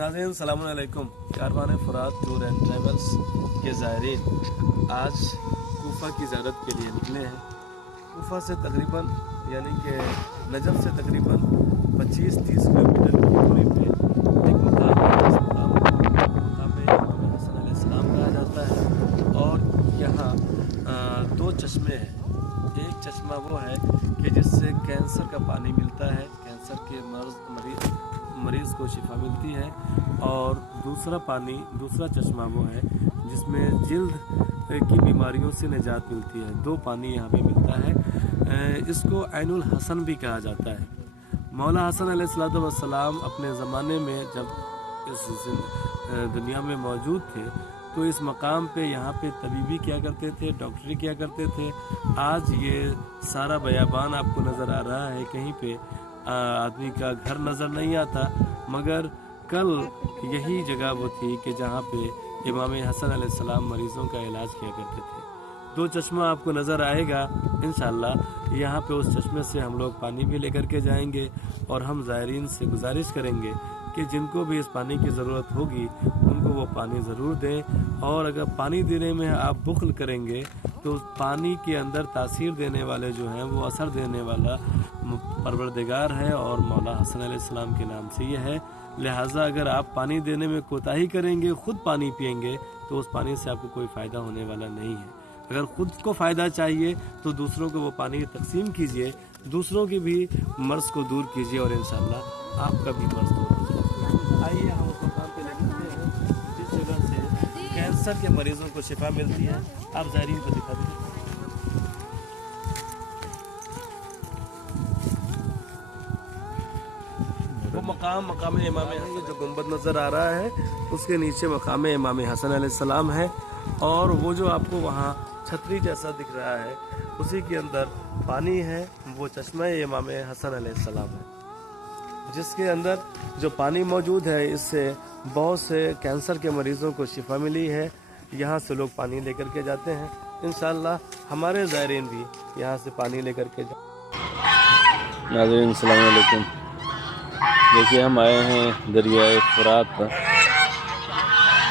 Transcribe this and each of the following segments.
नाज़रीन अस्सलाम वालेकुम। कारवान फ़ुरात टूर एंड ट्रैवल्स के ज़ायरीन आज कूफा की ज़ियारत के लिए निकले हैं। कूफा से तकरीबन यानी कि नजफ़ से तकरीबन 25-30 किलोमीटर की दूरी पे एक मकाम है। इस मकाम पे इमाम हसन अलैहिस्सलाम कहा जाता है और यहाँ दो चश्मे हैं। एक चश्मा वो है कि जिससे कैंसर का पानी मिलता है, कैंसर के मरीज़ को शिफा मिलती है, और दूसरा चश्मा वो है जिसमें जिल्द की बीमारियों से निजात मिलती है। दो पानी यहाँ पे मिलता है। इसको ऐनुल हसन भी कहा जाता है। मौला हसन अलैहिस्सलाम अपने ज़माने में जब इस दुनिया में मौजूद थे तो इस मकाम पे यहाँ पे तबीबी किया करते थे, डॉक्टरी किया करते थे। आज ये सारा बयाबान आपको नज़र आ रहा है, कहीं पे आदमी का घर नज़र नहीं आता, मगर कल यही जगह वो थी कि जहाँ पे इमाम हसन अलैहिस्सलाम मरीज़ों का इलाज किया करते थे। दो चश्मा आपको नज़र आएगा इंशाअल्लाह। यहाँ पे उस चश्मे से हम लोग पानी भी लेकर के जाएंगे और हम ज़ायरीन से गुजारिश करेंगे कि जिनको भी इस पानी की ज़रूरत होगी उनको वो पानी ज़रूर दें। और अगर पानी देने में आप बुख़्ल करेंगे तो पानी के अंदर तासीर देने वाले जो हैं वो असर देने वाला परवरदिगार है और मौला हसन अलैहिस्सलाम के नाम से ये है। लिहाजा अगर आप पानी देने में कोताही करेंगे, ख़ुद पानी पिएंगे, तो उस पानी से आपको कोई फ़ायदा होने वाला नहीं है। अगर ख़ुद को फ़ायदा चाहिए तो दूसरों को वो पानी तकसीम कीजिए, दूसरों के भी मर्ज़ को दूर कीजिए और इंशाअल्लाह आपका भी मर्ज़ दूर हो जाएगा। आइए हम उस मकाम पे लगते हैं जिस जगह से कैंसर के मरीज़ों को शिफा मिलती है। आप ज़ायरीन को दिखा दीजिए। वो मकाम इमाम हसन जो गुंबद नज़र आ रहा है उसके नीचे मकाम इमाम हसन अलैहिस्सलाम है, और वो जो आपको वहाँ छतरी जैसा दिख रहा है उसी के अंदर पानी है। वो चश्मा इमाम हसन अलैहिस्सलाम है, जिसके अंदर जो पानी मौजूद है इससे बहुत से कैंसर के मरीज़ों को शिफा मिली है। यहाँ से लोग पानी लेकर के जाते हैं। इंशाअल्लाह हमारे ज़ायरीन भी यहाँ से पानी लेकर के नाज़रीन अस्सलाम वालेकुम। देखिए हम आए हैं दरियाए फ़ुरात पर,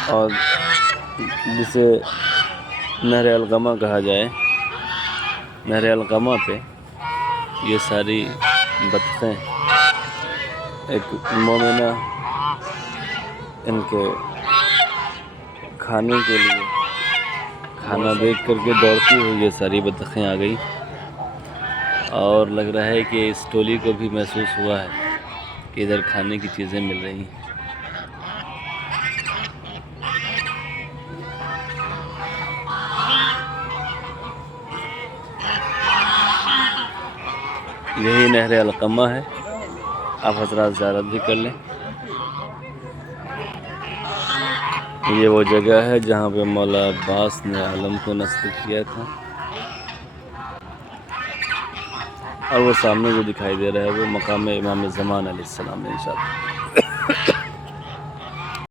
और जिसे नहर अलगमा कहा जाए। नहर अलगमा पे ये सारी बतखें एक मोमिना इनके खाने के लिए खाना देख करके दौड़ती हुई ये सारी बतखें आ गई, और लग रहा है कि इस टोली को भी महसूस हुआ है कि इधर खाने की चीज़ें मिल रही हैं। यही नहर अलकमा है, आप हज़रात ज़ियारत भी कर लें। ये वो जगह है जहाँ पे मौला अब्बास ने आलम को नस्ल किया था, और वो सामने जो दिखाई दे रहा है वो मकाम इमाम ज़मान अलैहिस्सलाम है इंशाअल्लाह।